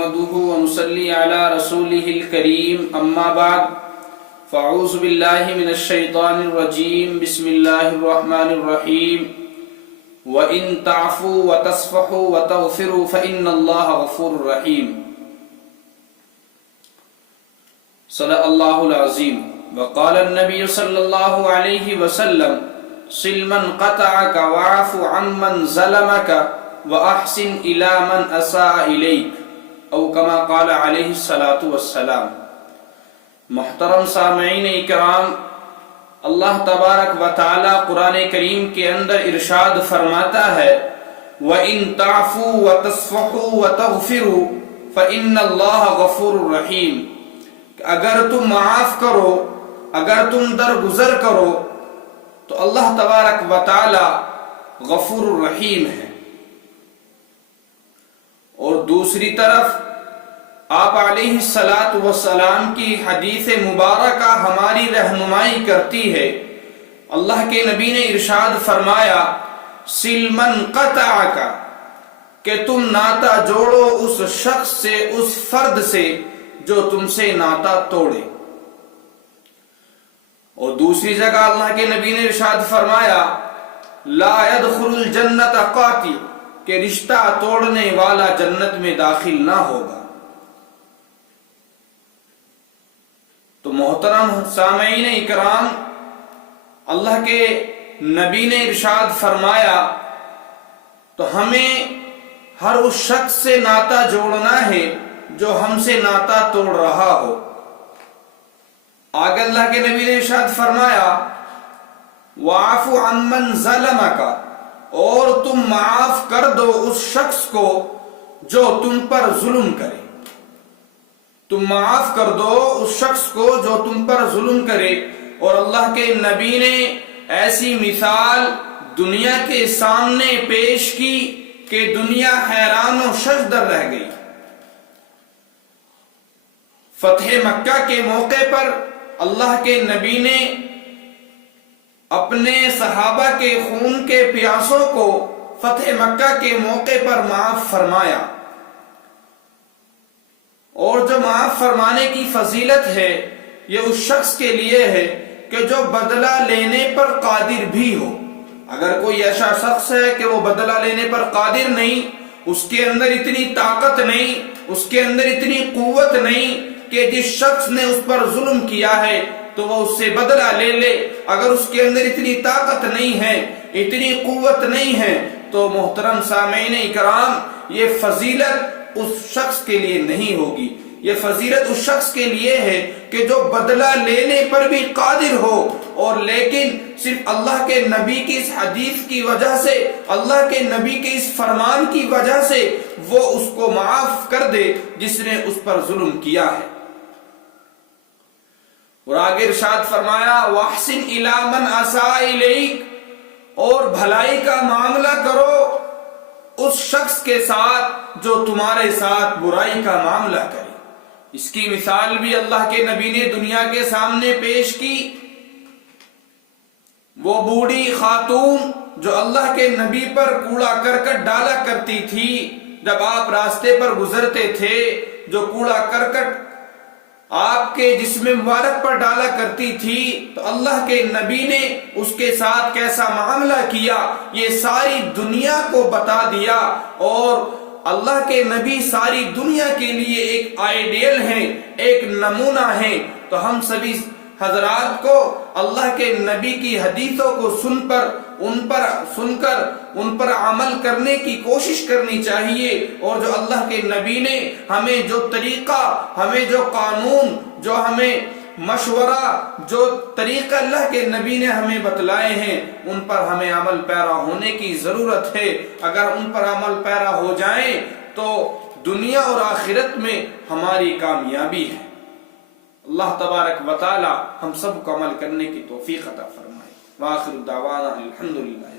نحمده ونصلي على رسوله الكريم أما بعد فأعوذ بالله من الشيطان الرجيم بسم الله الرحمن الرحيم وإن تعفوا وتصفحوا وتغفروا فإن الله غفور رحيم صدق الله العظيم وقال النبي صلى الله عليه وسلم صل من قطعك واعف عمن ظلمك وأحسن إلى من أساء إليك او كما قال علیہ الصلاۃ والسلام۔ محترم سامعین اکرام، اللہ تبارک و تعالی قرآن کریم کے اندر ارشاد فرماتا ہے وَإِن تَعْفُوا وَتَصْفَحُوا وَتَغْفِرُوا فَإِنَّ اللَّهَ غَفُورٌ رَحِيمٌ، اگر تم معاف کرو، اگر تم درگزر کرو تو اللہ تبارک و تعالی غفور الرحیم ہے۔ اور دوسری طرف آپ علیہ الصلاۃ والسلام کی حدیث مبارکہ ہماری رہنمائی کرتی ہے۔ اللہ کے نبی نے ارشاد فرمایا سل من قطعک، کہ تم ناتا جوڑو اس شخص سے، اس فرد سے جو تم سے ناتا توڑے۔ اور دوسری جگہ اللہ کے نبی نے ارشاد فرمایا لا يدخل الجنت قاطع، کہ رشتہ توڑنے والا جنت میں داخل نہ ہوگا۔ تو محترم سامعین اکرام، اللہ کے نبی نے ارشاد فرمایا تو ہمیں ہر اس شخص سے ناتا جوڑنا ہے جو ہم سے ناتا توڑ رہا ہو۔ آگے اللہ کے نبی نے ارشاد فرمایا وَاعْفُ عَمَّنْ ظَلَمَكَ، اور تم معاف کر دو اس شخص کو جو تم پر ظلم کرے۔ تم معاف کر دو اس شخص کو جو تم پر ظلم کرے۔ اور اللہ کے نبی نے ایسی مثال دنیا کے سامنے پیش کی کہ دنیا حیران و ششدر رہ گئی۔ فتح مکہ کے موقع پر اللہ کے نبی نے اپنے صحابہ کے خون کے پیاسوں کو فتح مکہ کے موقع پر معاف فرمایا۔ اور جو معاف فرمانے کی فضیلت ہے یہ اس شخص کے لیے ہے کہ جو بدلہ لینے پر قادر بھی ہو۔ اگر کوئی ایسا شخص ہے کہ وہ بدلہ لینے پر قادر نہیں، اس کے اندر اتنی طاقت نہیں، اس کے اندر اتنی قوت نہیں کہ جس شخص نے اس پر ظلم کیا ہے تو وہ اس سے بدلہ لے لے، اگر اس کے اندر اتنی طاقت نہیں ہے، اتنی قوت نہیں ہے، تو محترم سامعین اکرام یہ فضیلت اس شخص کے لیے نہیں ہوگی۔ یہ فضیلت اس شخص کے لیے ہے کہ جو بدلہ لینے پر بھی قادر ہو، اور لیکن صرف اللہ کے نبی کی اس حدیث کی وجہ سے، اللہ کے نبی کے اس فرمان کی وجہ سے وہ اس کو معاف کر دے جس نے اس پر ظلم کیا ہے۔ اور آگے ارشاد فرمایا وَأَحْسِنْ إِلَىٰ مَنْ أَسَاءَ إِلَيْكَ، اور بھلائی کا معاملہ کرو اس شخص کے ساتھ جو تمہارے ساتھ برائی کا معاملہ کرے۔ اس کی مثال بھی اللہ کے نبی نے دنیا کے سامنے پیش کی۔ وہ بوڑھی خاتون جو اللہ کے نبی پر کوڑا کرکٹ ڈالا کرتی تھی، جب آپ راستے پر گزرتے تھے جو کوڑا کرکٹ آپ کے جسم مبارک پر ڈالا کرتی تھی تو اللہ کے نبی نے اس کے ساتھ کیسا معاملہ کیا یہ ساری دنیا کو بتا دیا۔ اور اللہ کے نبی ساری دنیا کے لیے ایک آئیڈیل ہیں، ایک نمونہ ہیں۔ تو ہم سبھی حضرات کو اللہ کے نبی کی حدیثوں کو سن کر ان پر عمل کرنے کی کوشش کرنی چاہیے۔ اور جو اللہ کے نبی نے ہمیں جو طریقہ، ہمیں جو قانون، جو ہمیں مشورہ، جو طریقہ اللہ کے نبی نے ہمیں بتلائے ہیں ان پر ہمیں عمل پیرا ہونے کی ضرورت ہے۔ اگر ان پر عمل پیرا ہو جائیں تو دنیا اور آخرت میں ہماری کامیابی ہے۔ اللہ تبارک و تعالی ہم سب کو عمل کرنے کی توفیق عطا فرمائے۔ وآخر دعوانا الحمدللہ۔